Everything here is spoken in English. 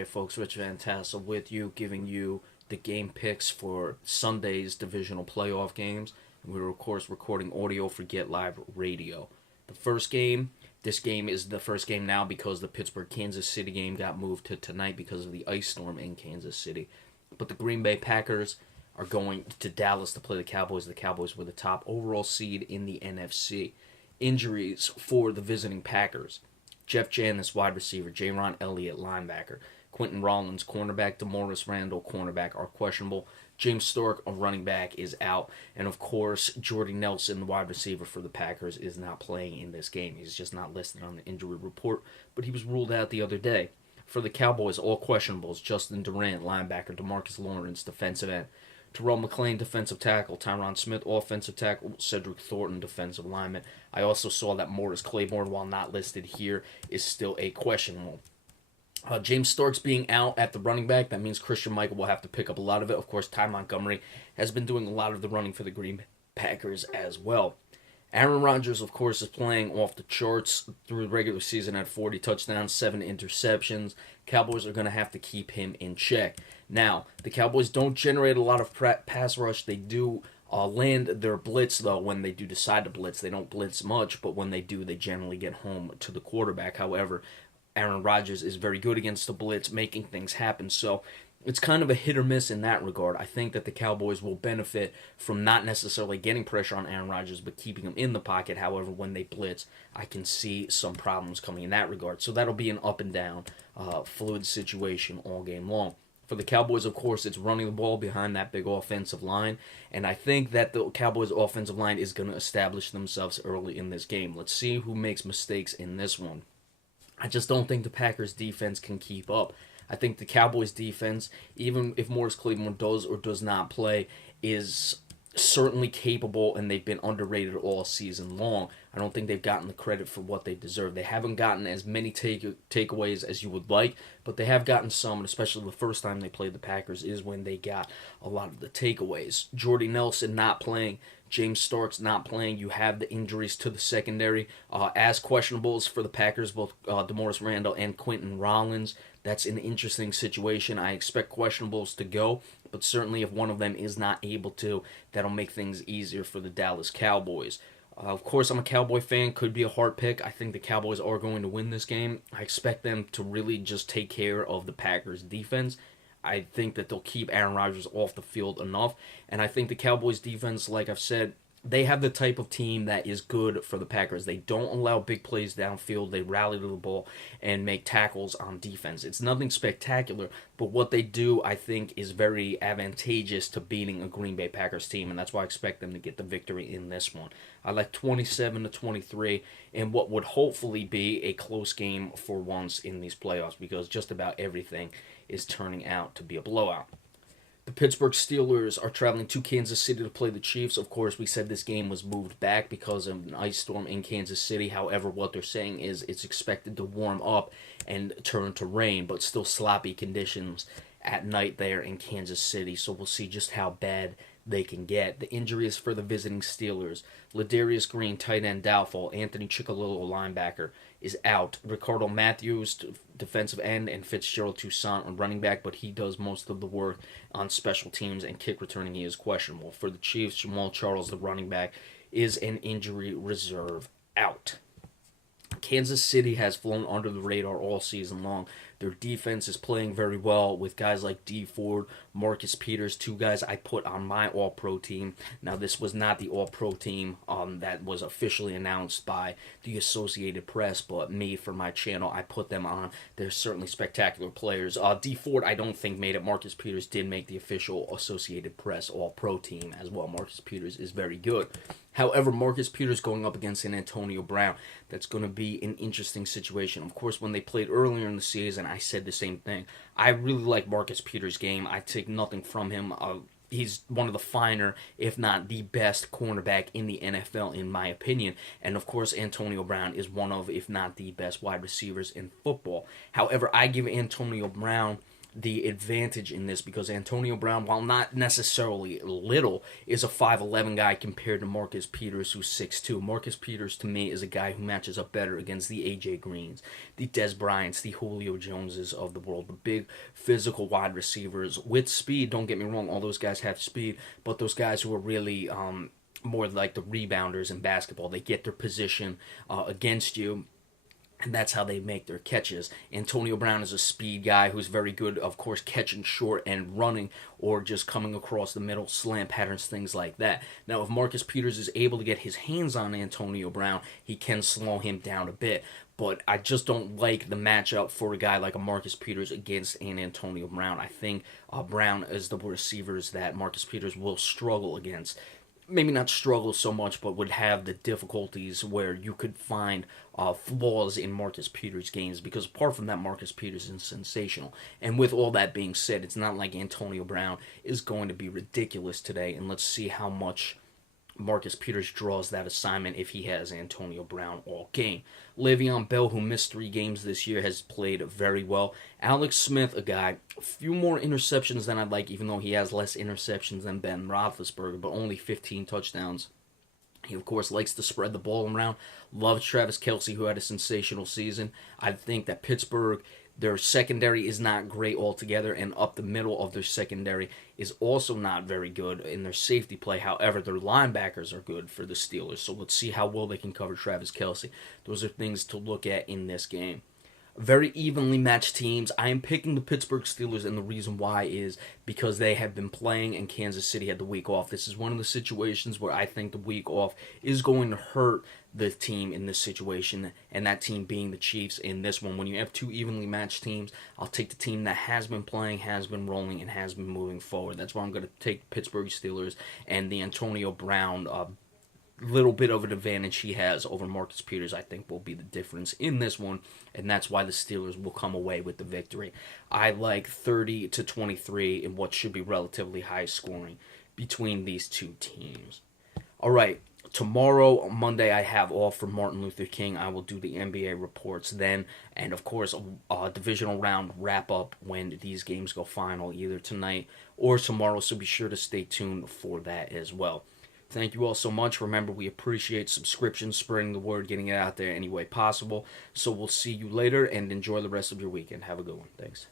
Okay, folks, Rich Van Tassel with you, giving you the game picks for Sunday's divisional playoff games. And we're, of course, recording audio for Get Live Radio. The first game, this game is the first game now because the Pittsburgh-Kansas City game got moved to tonight because of the ice storm in Kansas City. But the Green Bay Packers are going to Dallas to play the Cowboys. The Cowboys were the top overall seed in the NFC. Injuries for the visiting Packers: Jeff Janis, wide receiver; Jaron Elliott, linebacker; Quentin Rollins, cornerback; DeMaurice Randall, cornerback, are questionable. James Stark, a running back, is out. And, of course, Jordy Nelson, the wide receiver for the Packers, is not playing in this game. He's just not listed on the injury report, but he was ruled out the other day. For the Cowboys, all questionables: Justin Durant, linebacker; DeMarcus Lawrence, defensive end; Terrell McClain, defensive tackle; Tyron Smith, offensive tackle; Cedric Thornton, defensive lineman. I also saw that Morris Claiborne, while not listed here, is still a questionable. James Starks being out at the running back, that means Christian Michael will have to pick up a lot of it. Of course, Ty Montgomery has been doing a lot of the running for the Green Bay Packers as well. Aaron Rodgers, of course, is playing off the charts through the regular season at 40 touchdowns, 7 interceptions. Cowboys are going to have to keep him in check. Now, the Cowboys don't generate a lot of pass rush. They do land their blitz, though, when they do decide to blitz. They don't blitz much, but when they do, they generally get home to the quarterback. However, Aaron Rodgers is very good against the blitz, making things happen. So it's kind of a hit or miss in that regard. I think that the Cowboys will benefit from not necessarily getting pressure on Aaron Rodgers, but keeping him in the pocket. However, when they blitz, I can see some problems coming in that regard. So that'll be an up and down, fluid situation all game long. For the Cowboys, of course, it's running the ball behind that big offensive line, and I think that the Cowboys' offensive line is going to establish themselves early in this game. Let's see who makes mistakes in this one. I just don't think the Packers' defense can keep up. I think the Cowboys' defense, even if Morris Claiborne does or does not play, is certainly capable, and they've been underrated all season long. I don't think they've gotten the credit for what they deserve. They haven't gotten as many takeaways as you would like, but they have gotten some, and especially the first time they played the Packers is when they got a lot of the takeaways. Jordy Nelson not playing, James Starks not playing. You have the injuries to the secondary as questionables for the Packers, both DeMaurice Randall and Quentin Rollins. That's an interesting situation. I expect questionables to go, but certainly if one of them is not able to, that'll make things easier for the Dallas Cowboys. Of course, I'm a Cowboy fan. Could be a hard pick. I think the Cowboys are going to win this game. I expect them to really just take care of the Packers' defense. I think that they'll keep Aaron Rodgers off the field enough. And I think the Cowboys' defense, like I've said, they have the type of team that is good for the Packers. They don't allow big plays downfield. They rally to the ball and make tackles on defense. It's nothing spectacular, but what they do, I think, is very advantageous to beating a Green Bay Packers team, and that's why I expect them to get the victory in this one. I like 27-23 in what would hopefully be a close game for once in these playoffs, because just about everything is turning out to be a blowout. The Pittsburgh Steelers are traveling to Kansas City to play the Chiefs. Of course, we said this game was moved back because of an ice storm in Kansas City. However, what they're saying is it's expected to warm up and turn to rain, but still sloppy conditions at night there in Kansas City. So we'll see just how bad they can get. The injuries for the visiting Steelers: Ladarius Green, tight end, doubtful; Anthony Ciccolo, linebacker, is out; Ricardo Matthews, defensive end; and Fitzgerald Toussaint on running back, but he does most of the work on special teams and kick returning. He is questionable. For the Chiefs, Jamal Charles, the running back, is an injury reserve, out. Kansas City has flown under the radar all season long. Their defense is playing very well with guys like D. Ford, Marcus Peters, two guys I put on my All-Pro team. Now, this was not the All-Pro team that was officially announced by the Associated Press, but me, for my channel, I put them on. They're certainly spectacular players. D. Ford, I don't think, made it. Marcus Peters did make the official Associated Press All-Pro team as well. Marcus Peters is very good. However, Marcus Peters going up against an Antonio Brown, that's going to be an interesting situation. Of course, when they played earlier in the season, I said the same thing. I really like Marcus Peters' game. I take nothing from him. He's one of the finer, if not the best, cornerback in the NFL, in my opinion. And, of course, Antonio Brown is one of, if not the best, wide receivers in football. However, I give Antonio Brown the advantage in this because Antonio Brown, while not necessarily little, is a 5'11 guy compared to Marcus Peters, who's 6'2. Marcus Peters, to me, is a guy who matches up better against the A.J. Greens, the Des Bryants, the Julio Joneses of the world, the big physical wide receivers with speed. Don't get me wrong, all those guys have speed, but those guys who are really more like the rebounders in basketball, they get their position against you, and that's how they make their catches. Antonio Brown is a speed guy who's very good, of course, catching short and running or just coming across the middle, slant patterns, things like that. Now, if Marcus Peters is able to get his hands on Antonio Brown, he can slow him down a bit. But I just don't like the matchup for a guy like a Marcus Peters against an Antonio Brown. I think Brown is the receivers that Marcus Peters will struggle against. Maybe not struggle so much, but would have the difficulties where you could find flaws in Marcus Peters' games, because apart from that, Marcus Peters is sensational. And with all that being said, it's not like Antonio Brown is going to be ridiculous today, and let's see how much Marcus Peters draws that assignment if he has Antonio Brown all game. Le'Veon Bell, who missed 3 games this year, has played very well. Alex Smith, a guy, a few more interceptions than I'd like, even though he has less interceptions than Ben Roethlisberger, but only 15 touchdowns. He, of course, likes to spread the ball around. Loves Travis Kelce, who had a sensational season. I think that Pittsburgh, their secondary is not great altogether, and up the middle of their secondary is also not very good in their safety play. However, their linebackers are good for the Steelers, so let's see how well they can cover Travis Kelce. Those are things to look at in this game. Very evenly matched teams. I am picking the Pittsburgh Steelers, and the reason why is because they have been playing and Kansas City had the week off. This is one of the situations where I think the week off is going to hurt the team in this situation, and that team being the Chiefs in this one. When you have 2 evenly matched teams, I'll take the team that has been playing, has been rolling, and has been moving forward. That's why I'm going to take Pittsburgh Steelers, and the Antonio Brown little bit of an advantage he has over Marcus Peters, I think, will be the difference in this one, and that's why the Steelers will come away with the victory. I like 30-23 in what should be relatively high scoring between these two teams. All right, tomorrow, Monday, I have off for Martin Luther King. I will do the NBA reports then, and of course, a divisional round wrap-up when these games go final, either tonight or tomorrow, so be sure to stay tuned for that as well. Thank you all so much. Remember, we appreciate subscriptions, spreading the word, getting it out there any way possible. So we'll see you later, and enjoy the rest of your weekend. Have a good one. Thanks.